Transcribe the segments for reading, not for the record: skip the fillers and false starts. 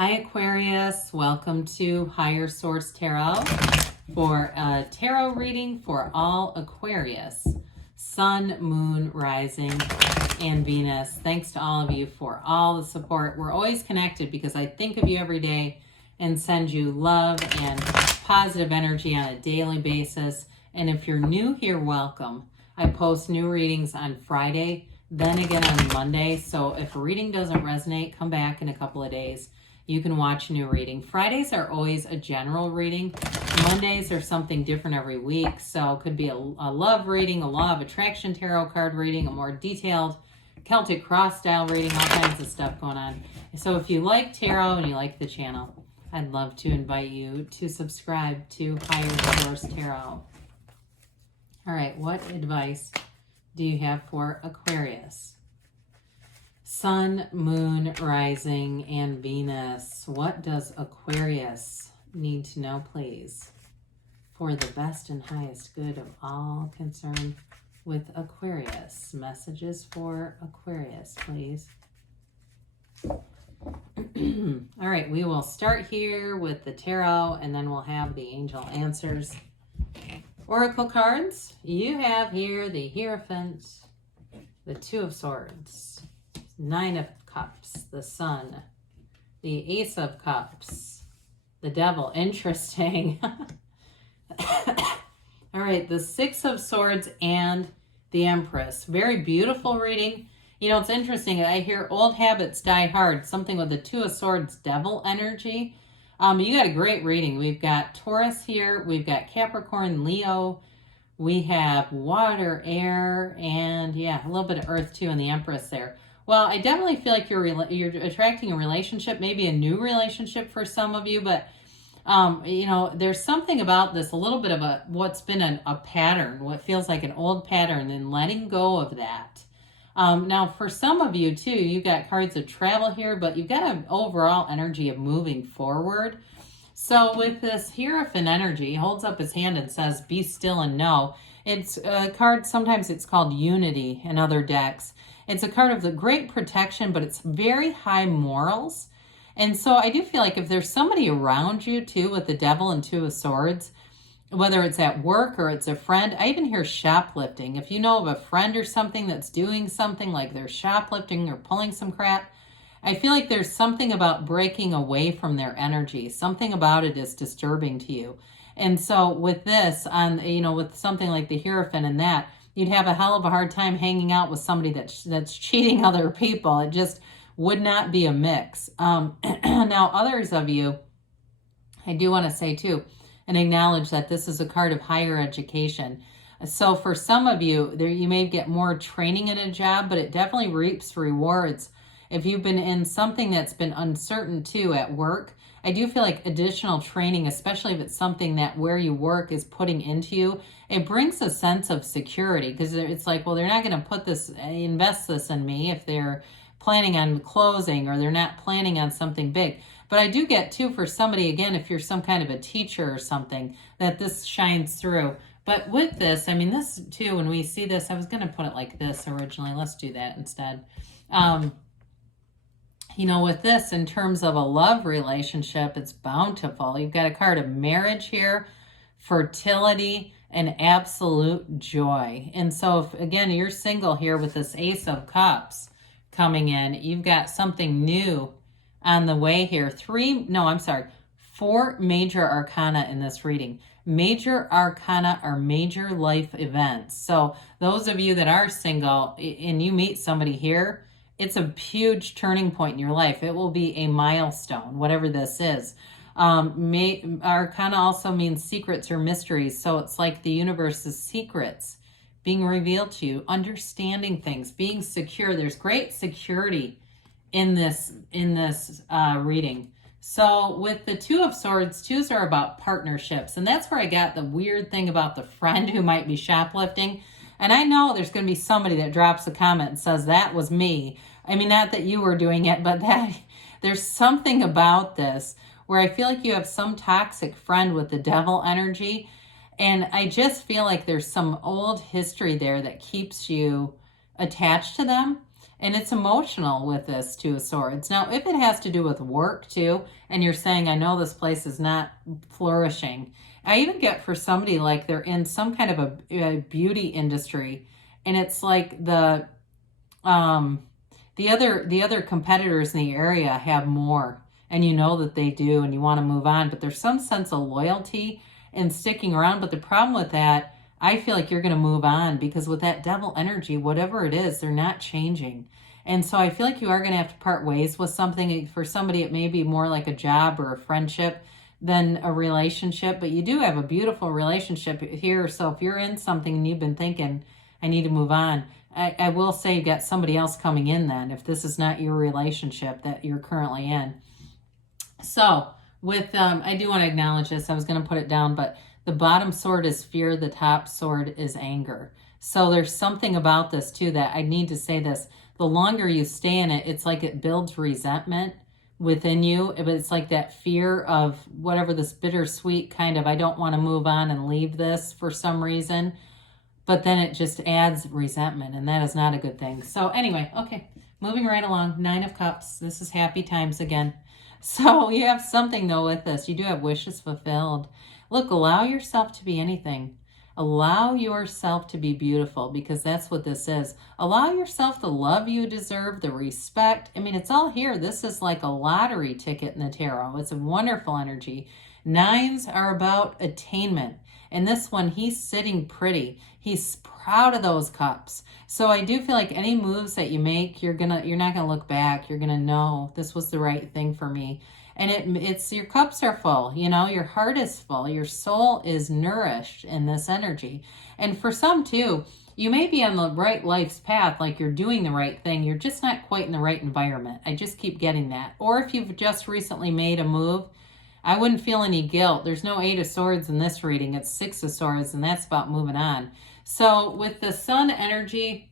Hi Aquarius, welcome to Higher Source Tarot for a tarot reading for all Aquarius, Sun, Moon, Rising, and Venus. Thanks to all of you for all the support. We're always connected because I think of you every day and send you love and positive energy on a daily basis. And if you're new here, welcome. I post new readings on Friday, then again on Monday. So if a reading doesn't resonate, come back in a couple of days. You can watch a new reading. Fridays are always a general reading. Mondays are something different every week. So it could be a love reading, a law of attraction tarot card reading, a more detailed Celtic cross style reading, all kinds of stuff going on. So if you like tarot and you like the channel, I'd love to invite you to subscribe to Higher Source Tarot. All right, what advice do you have for Aquarius? Sun, Moon, Rising, and Venus. What does Aquarius need to know, please, for the best and highest good of all concerned with Aquarius? Messages for Aquarius, please. All right, we will start here with the tarot, and then we'll have the angel answers. Oracle cards, you have here the Hierophant, the Two of Swords, Nine of Cups, the Sun, the Ace of Cups, the Devil. Interesting. All right, the Six of Swords and the Empress. Very beautiful reading. You know, it's interesting. I hear old habits die hard. Something with the Two of Swords, Devil energy. You got a great reading. We've got Taurus here. We've got Capricorn, Leo. We have water, air, and yeah, a little bit of earth too in the Empress there. Well, I definitely feel like you're attracting a relationship, maybe a new relationship for some of you, but you know, there's something about this, a little bit of what's been a pattern, what feels like an old pattern, and letting go of that. Now, for some of you too, you got cards of travel here, but you've got an overall energy of moving forward. So with this Hierophant energy, he holds up his hand and says, be still and know. It's a card, sometimes it's called Unity in other decks. It's a card of the great protection, but it's very high morals. And so I do feel like if there's somebody around you too with the Devil and Two of Swords, whether it's at work or it's a friend, I even hear shoplifting. If you know of a friend or something that's doing something like they're shoplifting or pulling some crap, I feel like there's something about breaking away from their energy. Something about it is disturbing to you. And so with this, with something like the Hierophant and that, you'd have a hell of a hard time hanging out with somebody that's cheating other people. It just would not be a mix. Now, others of you, I do want to say too, and acknowledge that this is a card of higher education. So for some of you, you may get more training in a job, but it definitely reaps rewards. If you've been in something that's been uncertain too at work, I do feel like additional training, especially if it's something that where you work is putting into you, it brings a sense of security, because it's like, well, they're not going to invest this in me if they're planning on closing or they're not planning on something big. But I do get too, for somebody, again, if you're some kind of a teacher or something, that this shines through. But with this, I mean, this too, when we see this, I was going to put it like this originally. Let's do that instead. You know, with this, in terms of a love relationship, it's bountiful. You've got a card of marriage here, fertility, and absolute joy. And so, if, again, you're single here with this Ace of Cups coming in, you've got something new on the way here. 4 major arcana in this reading. Major arcana are major life events. So those of you that are single and you meet somebody here, it's a huge turning point in your life. It will be a milestone, whatever this is. Arcana also means secrets or mysteries. So it's like the universe's secrets being revealed to you, understanding things, being secure. There's great security in this reading. So with the Two of Swords, twos are about partnerships. And that's where I got the weird thing about the friend who might be shoplifting. And I know there's going to be somebody that drops a comment and says, that was me. I mean, not that you were doing it, but that there's something about this where I feel like you have some toxic friend with the Devil energy. And I just feel like there's some old history there that keeps you attached to them. And it's emotional with this Two of Swords. Now, if it has to do with work too, and you're saying, I know this place is not flourishing. I even get for somebody like they're in some kind of a beauty industry, and it's like um, the other competitors in the area have more, and you know that they do, and you want to move on, but there's some sense of loyalty and sticking around. But the problem with that, I feel like you're going to move on, because with that devil energy, whatever it is, they're not changing. And so I feel like you are going to have to part ways with something. For somebody, it may be more like a job or a friendship than a relationship, but you do have a beautiful relationship here. So if you're in something and you've been thinking, I need to move on, I will say you got somebody else coming in then, if this is not your relationship that you're currently in. So with, I do want to acknowledge this. I was going to put it down, but the bottom sword is fear. The top sword is anger. So there's something about this too that I need to say this. The longer you stay in it, it's like it builds resentment within you. But it's like that fear of whatever, this bittersweet kind of, I don't want to move on and leave this for some reason. But then it just adds resentment, and that is not a good thing. So anyway, okay, moving right along. Nine of Cups. This is happy times again. So you have something, though, with this. You do have wishes fulfilled. Look, allow yourself to be anything. Allow yourself to be beautiful, because that's what this is. Allow yourself the love you deserve, the respect. I mean, it's all here. This is like a lottery ticket in the tarot. It's a wonderful energy. Nines are about attainment. And this one, he's sitting pretty. He's proud of those cups. So I do feel like any moves that you make, you're not gonna look back. You're gonna know this was the right thing for me. And it's your cups are full, you know, your heart is full, your soul is nourished in this energy. And for some too, you may be on the right life's path, like you're doing the right thing, you're just not quite in the right environment. I just keep getting that. Or if you've just recently made a move, I wouldn't feel any guilt. There's no Eight of Swords in this reading. It's Six of Swords, and that's about moving on. So with the Sun energy,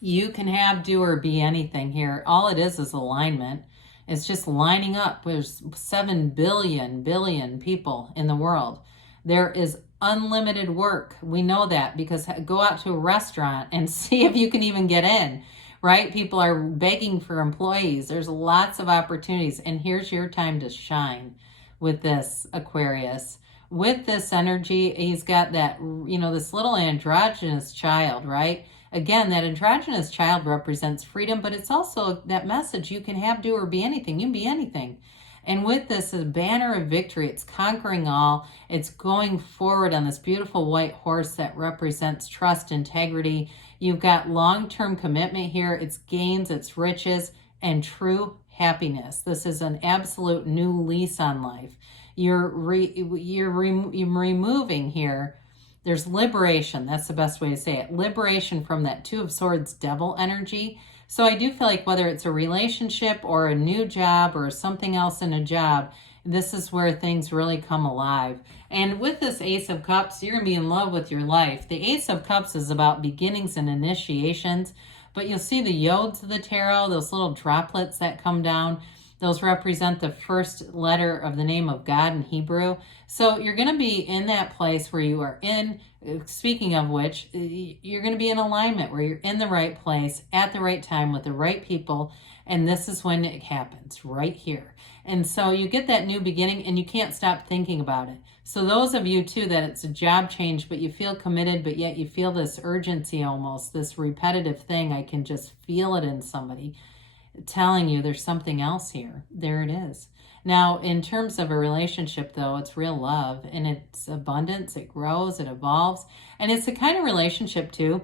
you can have, do, or be anything here. All it is alignment. It's just lining up. There's 7 billion people in the world. There is unlimited work. We know that, because go out to a restaurant and see if you can even get in. Right? People are begging for employees. There's lots of opportunities. And here's your time to shine with this Aquarius. With this energy, he's got that, you know, this little androgynous child, right? Again, that androgynous child represents freedom, but it's also that message you can have, do, or be anything. You can be anything. And with this, a banner of victory. It's conquering all. It's going forward on this beautiful white horse that represents trust, integrity. You've got long-term commitment here. It's gains, it's riches, and true happiness. This is an absolute new lease on life. You're removing here. There's liberation. That's the best way to say it. Liberation from that Two of Swords devil energy. So I do feel like whether it's a relationship or a new job or something else in a job, this is where things really come alive. And with this Ace of Cups, you're going to be in love with your life. The Ace of Cups is about beginnings and initiations, but you'll see the yods of the tarot, those little droplets that come down. Those represent the first letter of the name of God in Hebrew. So you're going to be in that place where you are in, speaking of which, you're going to be in alignment where you're in the right place at the right time with the right people. And this is when it happens, right here. And so you get that new beginning and you can't stop thinking about it. So those of you too, that it's a job change, but you feel committed, but yet you feel this urgency almost, this repetitive thing. I can just feel it in somebody telling you there's something else here. There it is. Now, in terms of a relationship, though, it's real love and it's abundance. It grows, it evolves. And it's the kind of relationship, too,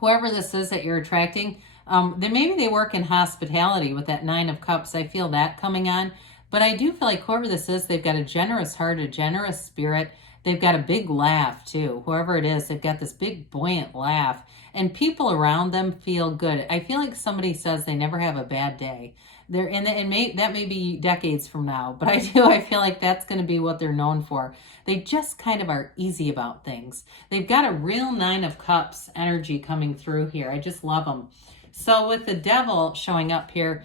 whoever this is that you're attracting, then maybe they work in hospitality with that Nine of Cups. I feel that coming on. But I do feel like whoever this is, they've got a generous heart, a generous spirit. They've got a big laugh, too. Whoever it is, they've got this big, buoyant laugh. And people around them feel good. I feel like somebody says they never have a bad day. That may be decades from now, but I feel like that's going to be what they're known for. They just kind of are easy about things. They've got a real Nine of Cups energy coming through here. I just love them. So with the devil showing up here,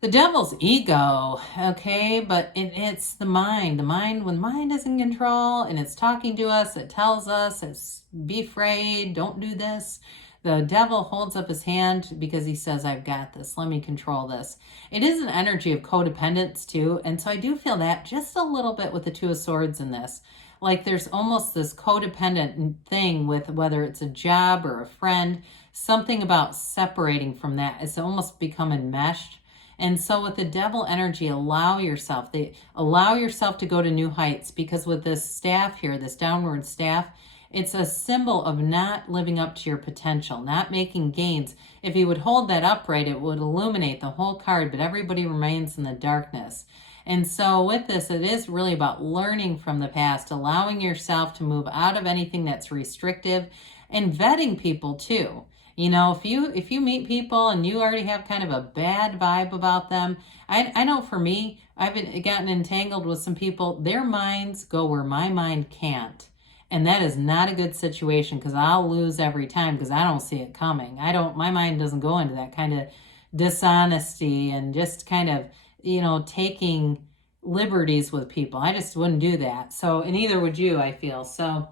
the devil's ego, okay? But it's the mind. The mind, when mind is in control and it's talking to us, it tells us, it's be afraid, don't do this. The devil holds up his hand because he says, I've got this. Let me control this. It is an energy of codependence too. And so I do feel that just a little bit with the Two of Swords in this. Like there's almost this codependent thing with whether it's a job or a friend, something about separating from that. It's almost become enmeshed. And so with the devil energy, allow yourself to go to new heights, because with this staff here, this downward staff, it's a symbol of not living up to your potential, not making gains. If you would hold that upright, it would illuminate the whole card, but everybody remains in the darkness. And so with this, it is really about learning from the past, allowing yourself to move out of anything that's restrictive, and vetting people too. You know, if you meet people and you already have kind of a bad vibe about them, I know for me, I've gotten entangled with some people, their minds go where my mind can't. And that is not a good situation, because I'll lose every time because I don't see it coming. My mind doesn't go into that kind of dishonesty and just kind of, you know, taking liberties with people. I just wouldn't do that. So, and neither would you, I feel. So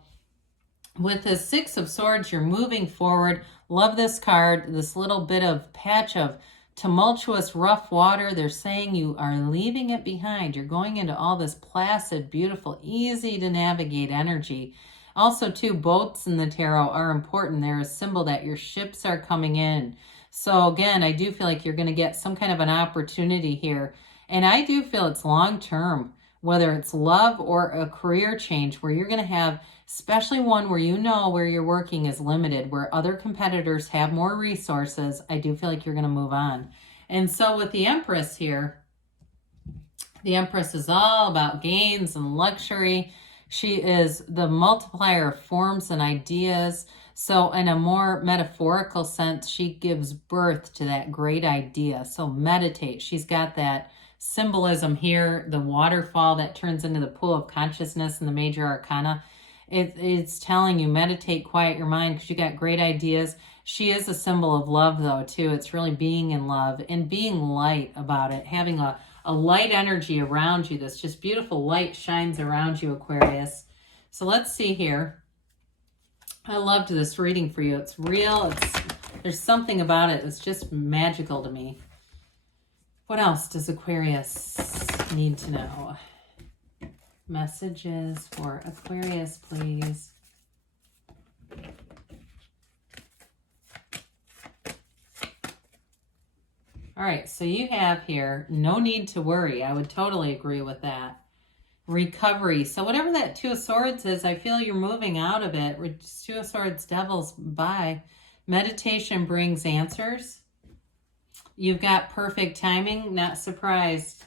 with the Six of Swords, you're moving forward. Love this card, this little bit of patch of tumultuous, rough water. They're saying you are leaving it behind. You're going into all this placid, beautiful, easy to navigate energy. Also, too, boats in the tarot are important. They're a symbol that your ships are coming in. So again, I do feel like you're going to get some kind of an opportunity here. And I do feel it's long-term, whether it's love or a career change, where you're going to have, especially one where you know where you're working is limited, where other competitors have more resources. I do feel like you're going to move on. And so with the Empress here, the Empress is all about gains and luxury. She is the multiplier of forms and ideas. So in a more metaphorical sense, she gives birth to that great idea. So meditate. She's got that symbolism here, the waterfall that turns into the pool of consciousness in the major arcana. It's telling you, meditate, quiet your mind, because you got great ideas. She is a symbol of love, though, too. It's really being in love and being light about it, having a light energy around you. This just beautiful light shines around you, Aquarius. So let's see here. I loved this reading for you. It's real. There's something about it that's just magical to me. What else does Aquarius need to know? Messages for Aquarius, please. All right, so you have here, no need to worry. I would totally agree with that. Recovery. So whatever that Two of Swords is, I feel you're moving out of it. Two of Swords, Devils, bye. Meditation brings answers. You've got perfect timing, not surprised.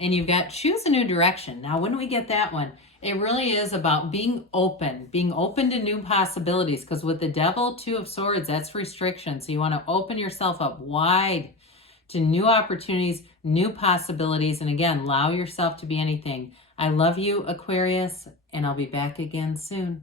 And you've got choose a new direction. Now, when do we get that one? It really is about being open to new possibilities. Because with the Devil, Two of Swords, that's restriction. So you want to open yourself up wide to new opportunities, new possibilities. And again, allow yourself to be anything. I love you, Aquarius, and I'll be back again soon.